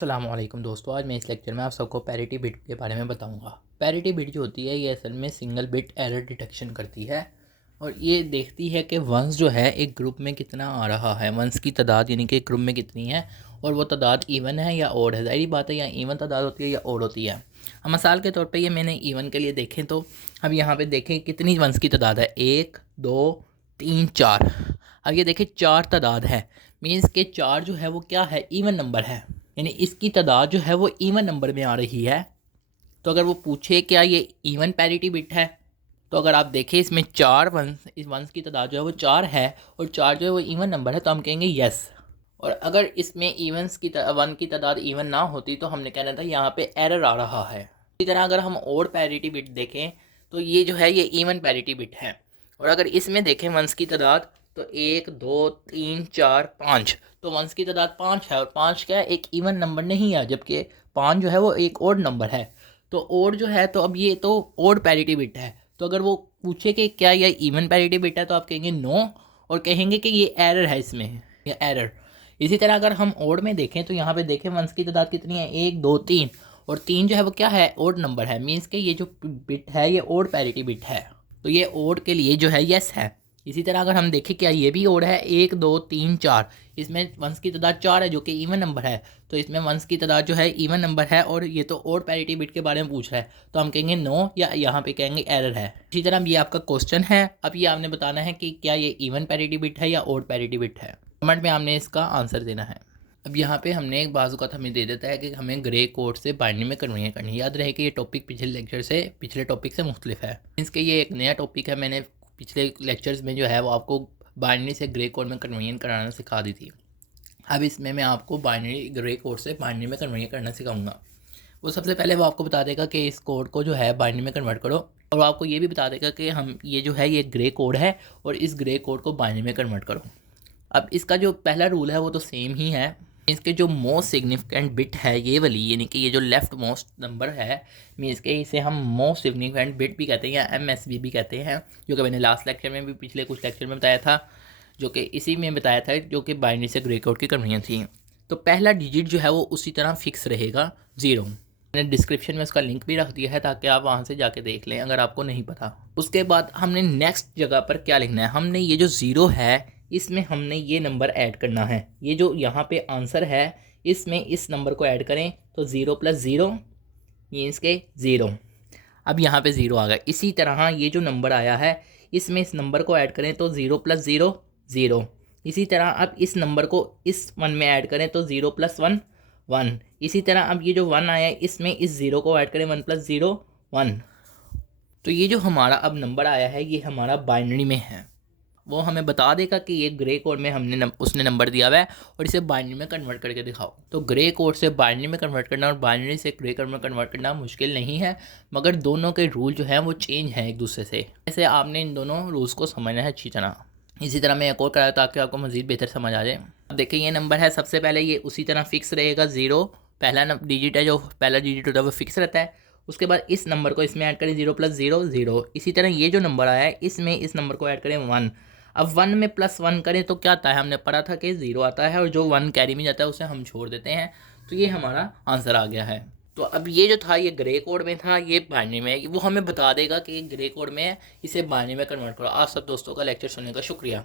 अस्सलामुअलैकुम दोस्तों, आज मैं इस लेक्चर में आप सबको पैरिटी बिट के बारे में बताऊंगा। पैरिटी बिट जो होती है ये असल में सिंगल बिट एरर डिटेक्शन करती है और ये देखती है कि वंस जो है एक ग्रुप में कितना आ रहा है, वंस की तादाद यानी कि एक ग्रुप में कितनी है और वो तादाद इवन है या ओड है। ज़ाहिर बात है या इवन तादाद होती है या ओड होती है। हम मिसाल के तौर पे ये मैंने इवन के लिए देखें तो अब यहाँ पे देखें कितनी वंस की तादाद है, 1 2 3 4। अब ये देखें 4 तादाद है, मीन्स के 4 जो है वो क्या है, इवन नंबर है, यानी इसकी तादाद जो है वो इवन नंबर में आ रही है। तो अगर वो पूछे क्या ये इवन पैरिटी बिट है, तो अगर आप देखें इसमें 4 वंस, इस वंस की तादाद जो है वो 4 है और 4 जो है वो इवन नंबर है, तो हम कहेंगे यस। और अगर इसमें इवंस की वन की तादाद इवन ना होती तो हमने कहना था यहाँ पे एरर आ रहा है। इसी तरह अगर हम ओड पैरिटी बिट देखें तो ये जो है ये इवन पैरिटी बिट है। और अगर इसमें देखें वंस की तादाद तो 1 2 3 4 5, तो वंस की तादाद 5 है और 5 क्या है, एक इवन नंबर नहीं है, जबकि 5 जो है वो एक ओड नंबर है। तो ओड जो है, तो अब ये तो ओड पैरिटी बिट है। तो अगर वो पूछे कि क्या यह इवन पैरिटी बिट है तो आप कहेंगे नो और कहेंगे कि ये एरर है, इसमें ये एरर। इसी तरह अगर हम ओड में देखें तो यहाँ पे देखें वंस की तादाद कितनी है, 1 2 3, और 3 जो है वो क्या है, ओड नंबर है, मीन्स के ये जो बिट है ये ओड पैरिटी बिट है। तो ये ओड के लिए जो है यस है। इसी तरह अगर हम देखें क्या ये भी ओड है, 1 2 3 4, इसमें वंस की तादाद 4 है जो कि इवन नंबर है, तो इसमें वंस की तादाद जो है इवन नंबर है और ये तो ओड पैरिटी बिट के बारे में पूछ रहा है, तो हम कहेंगे नो या यहाँ पे कहेंगे एरर है। इसी तरह ये आपका क्वेश्चन है, अब ये आपने बताना है कि क्या ये इवन पैरिटी बिट है या ओड पैरिटी बिट है। कमेंट में आपने इसका आंसर देना है। अब यहाँ पे हमने एक बाजू का हमें दे देता है कि हमें ग्रे कोड से बाइनरी में कन्वर्जन करनी है। याद रहे कि ये टॉपिक पिछले टॉपिक से मुख्तलिफ है, मीन्स कि ये एक नया टॉपिक है। मैंने पिछले लेक्चर्स में जो है वो आपको बाइनरी से ग्रे कोड में कन्वर्जन कराना सिखा दी थी। अब इसमें मैं आपको बाइनरी ग्रे कोड से बाइनरी में कन्वर्जन करना सिखाऊंगा। वो सबसे पहले वो आपको बता देगा कि इस कोड को जो है बाइनरी में कन्वर्ट करो, और वो आपको ये भी बता देगा कि हम ये जो है ये ग्रे कोड है और इस ग्रे कोड को बाइनरी में कन्वर्ट करो। अब इसका जो पहला रूल है वो तो सेम ही है। इसके जो मोस्ट सिग्निफिकेंट बिट है ये वाली, यानी कि ये जो लेफ्ट मोस्ट नंबर है, मीन्स के इसे हम मोस्ट सिग्निफिकेंट बिट भी कहते हैं या MSB भी कहते हैं, जो कि मैंने लास्ट लेक्चर में भी पिछले कुछ लेक्चर में बताया था, जो कि इसी में बताया था, जो कि बाइनरी से ग्रे कोड की कन्वर्जन थी। तो पहला डिजिट जो है वो उसी तरह फिक्स रहेगा 0। मैंने डिस्क्रिप्शन में उसका लिंक भी रख दिया है ताकि आप वहाँ से जाके देख लें अगर आपको नहीं पता। उसके बाद हमने नेक्स्ट जगह पर क्या लिखना है, हमने ये जो 0 है इसमें हमने ये नंबर ऐड करना है। ये जो यहाँ पे आंसर है इसमें इस नंबर को ऐड करें तो 0 + 0 मीन्स के 0। अब यहाँ पे 0 आ गया। इसी तरह ये जो नंबर आया है इसमें इस नंबर को ऐड करें तो 0 + 0 0। इसी तरह अब इस नंबर को इस 1 में ऐड करें तो 0 + 1 1। इसी तरह अब ये जो 1 आया है इसमें इस 0 को ऐड करें, 1 + 0 1। तो ये जो हमारा अब नंबर आया है ये हमारा बाइनरी में है। वो हमें बता देगा कि ये ग्रे कोड में हमने उसने नंबर दिया हुआ है और इसे बाइनरी में कन्वर्ट करके दिखाओ। तो ग्रे कोड से बाइनरी में कन्वर्ट करना और बाइनरी से ग्रे कोड में कन्वर्ट करना मुश्किल नहीं है, मगर दोनों के रूल जो हैं वो चेंज हैं एक दूसरे से। ऐसे आपने इन दोनों रूल्स को समझना है अच्छी तरह। इसी तरह मैं एक और कराया ताकि आपको मज़ीद बेहतर समझ आ जाए। अब देखिए ये नंबर है, सबसे पहले ये उसी तरह फिक्स रहेगा 0, पहला डिजिट है, जो पहला डिजिट होता है वो फिक्स रहता है। उसके बाद इस नंबर को इसमें ऐड करें 0 + 0 0। इसी तरह ये जो नंबर आया है इसमें इस नंबर को ऐड करें 1। अब 1 में +1 करें तो क्या आता है, हमने पढ़ा था कि 0 आता है और जो 1 कैरी में जाता है उसे हम छोड़ देते हैं। तो ये हमारा आंसर आ गया है। तो अब ये जो था ये ग्रे कोड में था, ये बाइनरी में है। वो हमें बता देगा कि ये ग्रे कोड में है, इसे बाइनरी में कन्वर्ट करो। आप सब दोस्तों का लेक्चर सुनने का शुक्रिया।